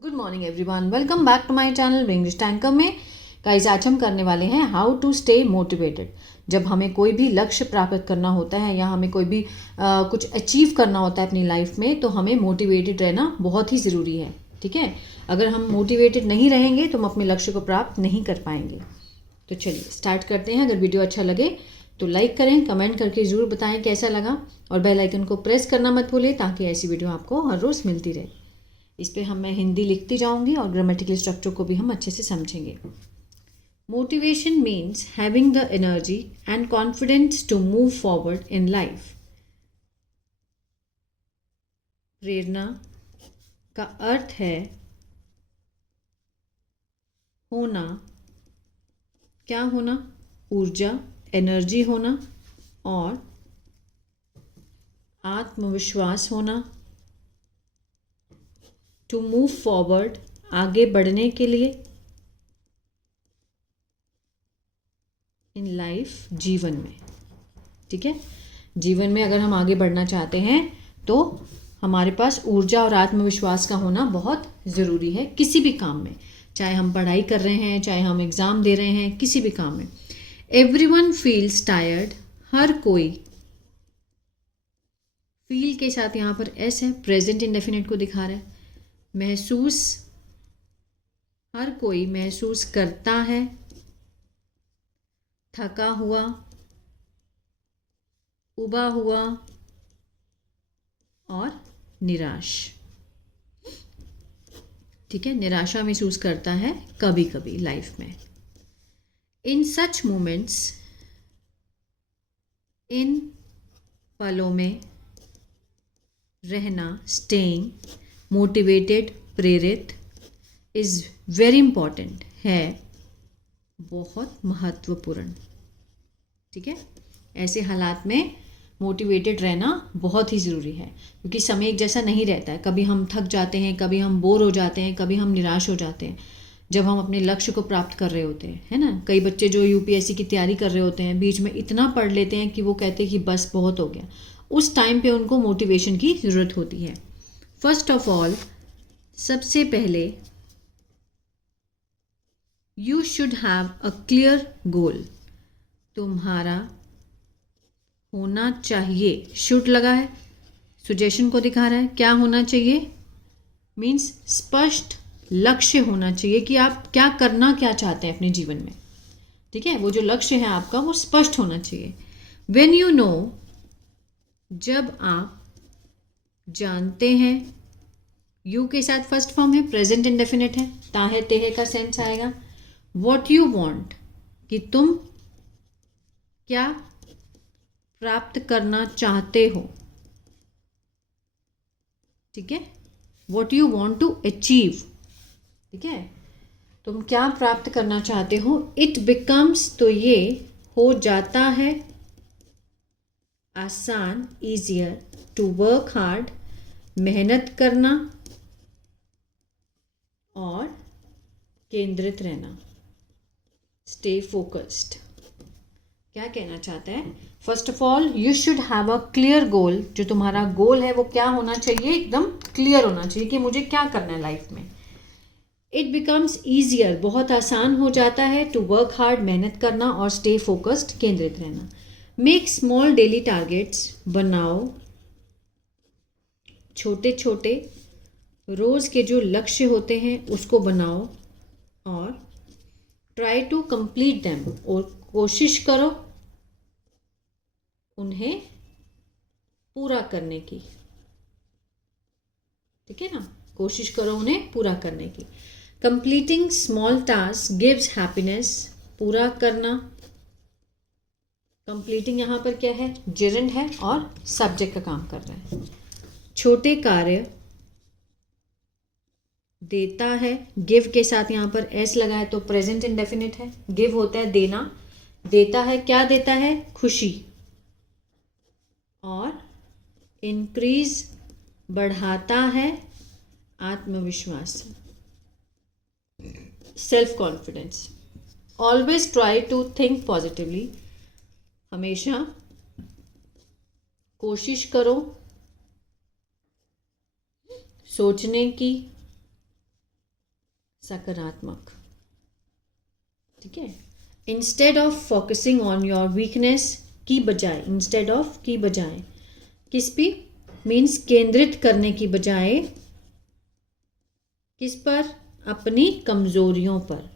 Good morning everyone, welcome back to my channel English tanker में। Guys, आज हम करने वाले हैं हाउ टू स्टे मोटिवेटेड। जब हमें कोई भी लक्ष्य प्राप्त करना होता है या हमें कोई भी कुछ अचीव करना होता है अपनी लाइफ में, तो हमें मोटिवेटेड रहना बहुत ही ज़रूरी है। ठीक है, अगर हम मोटिवेटेड नहीं रहेंगे तो हम अपने लक्ष्य को प्राप्त नहीं कर पाएंगे। तो चलिए स्टार्ट करते हैं। अगर वीडियो अच्छा लगे तो लाइक करें, कमेंट करके ज़रूर बताएं कैसा लगा, और बेल आइकन को प्रेस करना मत भूलें ताकि ऐसी वीडियो आपको हर रोज़ मिलती रहे। इस पर मैं हिंदी लिखती जाऊंगी और ग्रामेटिकल स्ट्रक्चर को भी हम अच्छे से समझेंगे। Motivation means having the energy and confidence to move forward in life. प्रेरणा का अर्थ है होना, क्या होना? ऊर्जा, एनर्जी होना और आत्मविश्वास होना। टू मूव फॉरवर्ड, आगे बढ़ने के लिए। इन लाइफ, जीवन में। ठीक है, जीवन में अगर हम आगे बढ़ना चाहते हैं तो हमारे पास ऊर्जा और आत्मविश्वास का होना बहुत ज़रूरी है। किसी भी काम में, चाहे हम पढ़ाई कर रहे हैं, चाहे हम एग्ज़ाम दे रहे हैं, किसी भी काम में। एवरीवन फील्स टायर्ड, हर कोई। फील के साथ यहाँ पर एस है, प्रेजेंट इंडेफिनिट को दिखा रहा है। महसूस, हर कोई महसूस करता है। थका हुआ, उबा हुआ और निराश। ठीक है, निराशा महसूस करता है कभी कभी लाइफ में। इन सच मोमेंट्स, इन पलों में रहना, स्टेइंग मोटिवेटेड, प्रेरित, इज़ वेरी इंपॉर्टेंट, है बहुत महत्वपूर्ण। ठीक है, ऐसे हालात में मोटिवेटेड रहना बहुत ही ज़रूरी है, क्योंकि समय एक जैसा नहीं रहता है। कभी हम थक जाते हैं, कभी हम बोर हो जाते हैं, कभी हम निराश हो जाते हैं जब हम अपने लक्ष्य को प्राप्त कर रहे होते हैं, है ना। कई बच्चे जो यूपीएससी की तैयारी कर रहे होते हैं, बीच में इतना पढ़ लेते हैं कि वो कहते हैं कि बस बहुत हो गया। उस टाइम पे उनको मोटिवेशन की ज़रूरत होती है। फर्स्ट ऑफ ऑल, सबसे पहले you should have a clear goal. तुम्हारा होना चाहिए, शुड लगा है, सुजेशन को दिखा रहा है। क्या होना चाहिए? मीन्स स्पष्ट लक्ष्य होना चाहिए कि आप क्या करना क्या चाहते हैं अपने जीवन में। ठीक है, वो जो लक्ष्य है आपका वो स्पष्ट होना चाहिए। व्हेन यू नो, जब आप जानते हैं। यू के साथ फर्स्ट फॉर्म है, प्रेजेंट इंडेफिनिट है, ताहे तेहे का सेंस आएगा। वॉट यू वॉन्ट, कि तुम क्या प्राप्त करना चाहते हो। ठीक है, what you want to achieve. ठीक है, तुम क्या प्राप्त करना चाहते हो। इट बिकम्स, तो ये हो जाता है आसान, ईजियर टू वर्क हार्ड, मेहनत करना और केंद्रित रहना, स्टे फोकस्ड। क्या कहना चाहता है? First of all, you should have a clear goal. जो तुम्हारा गोल है वो क्या होना चाहिए? एकदम क्लियर होना चाहिए कि मुझे क्या करना है लाइफ में। इट बिकम्स ईजियर, बहुत आसान हो जाता है, टू वर्क हार्ड, मेहनत करना, और स्टे फोकस्ड, केंद्रित रहना। मेक स्मॉल डेली टारगेट्स, बनाओ छोटे छोटे रोज़ के जो लक्ष्य होते हैं उसको बनाओ, और ट्राई टू कंप्लीट देम, और कोशिश करो उन्हें पूरा करने की। ठीक है ना, कोशिश करो उन्हें पूरा करने की। Completing small task gives happiness, पूरा करना। कंप्लीटिंग यहाँ पर क्या है? जेरेंड है और सब्जेक्ट का काम कर रहा है। छोटे कार्य देता है, गिव के साथ यहाँ पर एस लगा है तो प्रेजेंट इंडेफिनिट है। गिव होता है देना, देता है, क्या देता है? खुशी। और इंक्रीज, बढ़ाता है आत्मविश्वास, self confidence. Always try to think positively, हमेशा कोशिश करो सोचने की सकारात्मक, ठीक है। Instead of focusing on your weakness, की बजाय, इंस्टेड ऑफ की बजाय, किस पे, मीन्स केंद्रित करने की बजाय किस पर, अपनी कमजोरियों पर,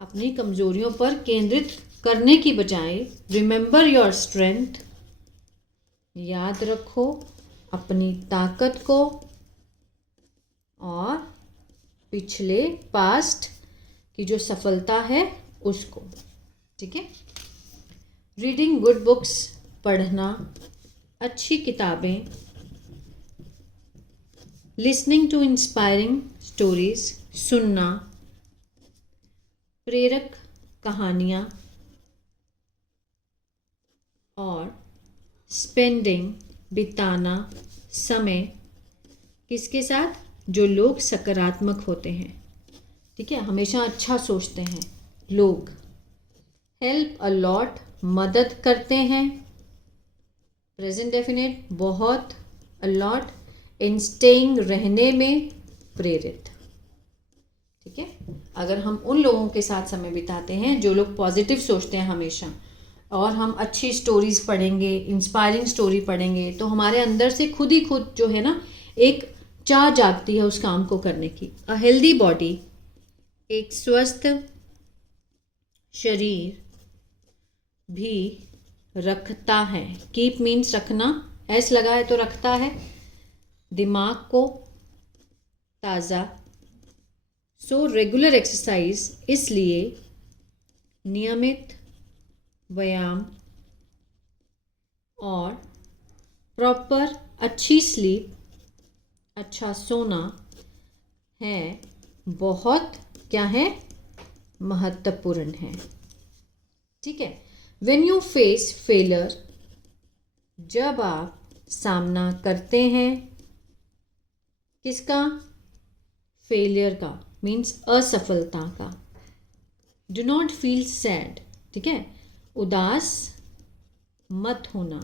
अपनी कमजोरियों पर केंद्रित करने की बजाय रिमेंबर योर स्ट्रेंथ, याद रखो अपनी ताकत को, और पिछले पास्ट की जो सफलता है उसको, ठीक है। रीडिंग गुड बुक्स, पढ़ना अच्छी किताबें, लिसनिंग टू इंस्पायरिंग स्टोरीज, सुनना प्रेरक कहानियाँ, और स्पेंडिंग, बिताना समय किसके साथ, जो लोग सकारात्मक होते हैं, ठीक है, हमेशा अच्छा सोचते हैं लोग। हेल्प अ लॉट, मदद करते हैं, प्रेजेंट डेफिनेट बहुत, अ लॉट, इन स्टेइंग रहने में, प्रेरित, ठीक है। अगर हम उन लोगों के साथ समय बिताते हैं जो लोग पॉजिटिव सोचते हैं हमेशा, और हम अच्छी स्टोरीज पढ़ेंगे, इंस्पायरिंग स्टोरी पढ़ेंगे, तो हमारे अंदर से खुद ही खुद जो है ना एक चाह जागती है उस काम को करने की। अ हेल्दी बॉडी, एक स्वस्थ शरीर भी रखता है, कीप मीन्स रखना, एस लगा है तो रखता है, दिमाग को ताज़ा। सो रेगुलर एक्सरसाइज, इसलिए नियमित व्यायाम, और प्रॉपर अच्छी स्लीप, अच्छा सोना है बहुत क्या है, महत्वपूर्ण है, ठीक है। व्हेन यू फेस फेलियर, जब आप सामना करते हैं किसका, फेलियर का, मीन्स असफलता का। डू नॉट फील सैड, ठीक है, उदास मत होना,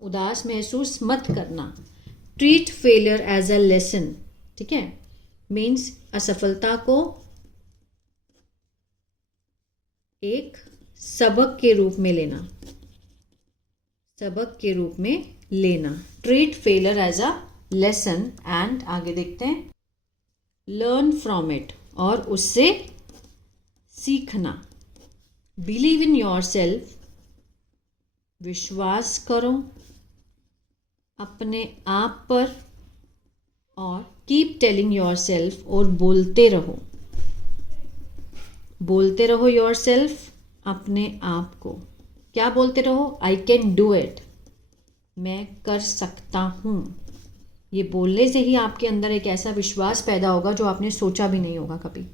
उदास महसूस मत करना। Treat failure as a lesson, ठीक है, मीन्स असफलता को एक सबक के रूप में लेना, सबक के रूप में लेना। Treat failure as a lesson, and आगे देखते हैं, लर्न फ्रॉम इट, और उससे सीखना। बिलीव इन योर सेल्फ, विश्वास करो अपने आप पर, और कीप टेलिंग योर सेल्फ, और बोलते रहो, बोलते रहो योर सेल्फ, अपने आप को क्या बोलते रहो, आई कैन डू इट, मैं कर सकता हूँ। ये बोलने से ही आपके अंदर एक ऐसा विश्वास पैदा होगा जो आपने सोचा भी नहीं होगा कभी,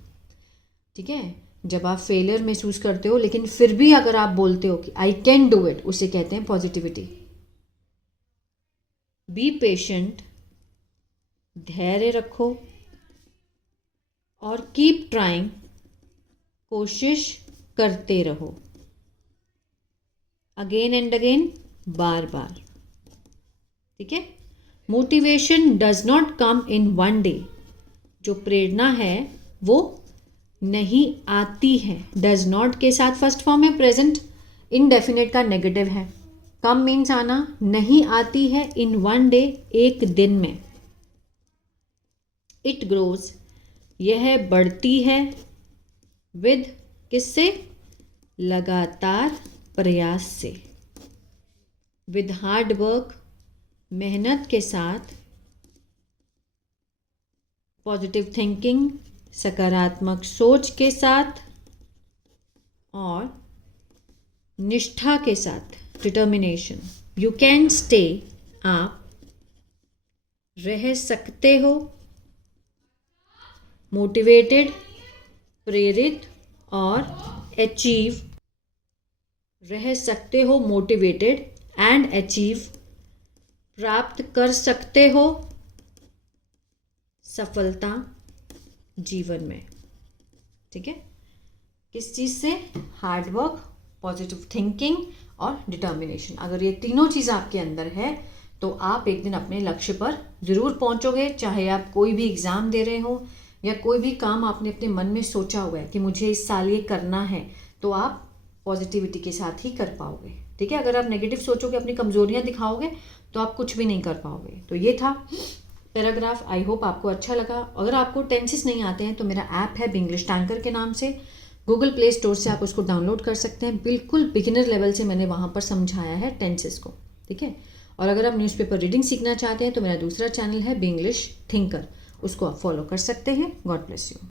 ठीक है। जब आप फेलियर महसूस करते हो लेकिन फिर भी अगर आप बोलते हो कि आई कैन डू इट, उसे कहते हैं पॉजिटिविटी। बी पेशेंट, धैर्य रखो, और कीप ट्राइंग, कोशिश करते रहो, अगेन एंड अगेन, बार बार, ठीक है। Motivation does not come in one day, जो प्रेरणा है वो नहीं आती है। डज नॉट के साथ फर्स्ट फॉर्म है, प्रेजेंट इनडेफिनेट का नेगेटिव है। कम मीन्स आना, नहीं आती है, इन वन डे, एक दिन में। इट ग्रोज, यह बढ़ती है, विद किससे, लगातार प्रयास से, विद हार्ड वर्क, मेहनत के साथ, पॉजिटिव थिंकिंग, सकारात्मक सोच के साथ, और निष्ठा के साथ, डिटर्मिनेशन। यू कैन स्टे, आप रह सकते हो, मोटिवेटेड, प्रेरित, और अचीव, रह सकते हो मोटिवेटेड एंड अचीव, प्राप्त कर सकते हो सफलता जीवन में, ठीक है। किस चीज़ से, हार्ड वर्क, पॉजिटिव थिंकिंग और डिटर्मिनेशन। अगर ये तीनों चीज़ आपके अंदर है तो आप एक दिन अपने लक्ष्य पर ज़रूर पहुंचोगे, चाहे आप कोई भी एग्ज़ाम दे रहे हो या कोई भी काम आपने अपने मन में सोचा हुआ है कि मुझे इस साल ये करना है, तो आप पॉजिटिविटी के साथ ही कर पाओगे। ठीक है, अगर आप नेगेटिव सोचोगे, अपनी कमज़ोरियाँ दिखाओगे, तो आप कुछ भी नहीं कर पाओगे। तो ये था पैराग्राफ। आई होप आपको अच्छा लगा। अगर आपको टेंसेस नहीं आते हैं तो मेरा ऐप है बिंग्लिश टैंकर के नाम से, गूगल प्ले स्टोर से आप उसको डाउनलोड कर सकते हैं। बिल्कुल बिगिनर लेवल से मैंने वहाँ पर समझाया है टेंसेस को। ठीक है, और अगर आप न्यूज़पेपर रीडिंग सीखना चाहते हैं तो मेरा दूसरा चैनल है बिंग्लिश थिंकर, उसको आप फॉलो कर सकते हैं। God bless you.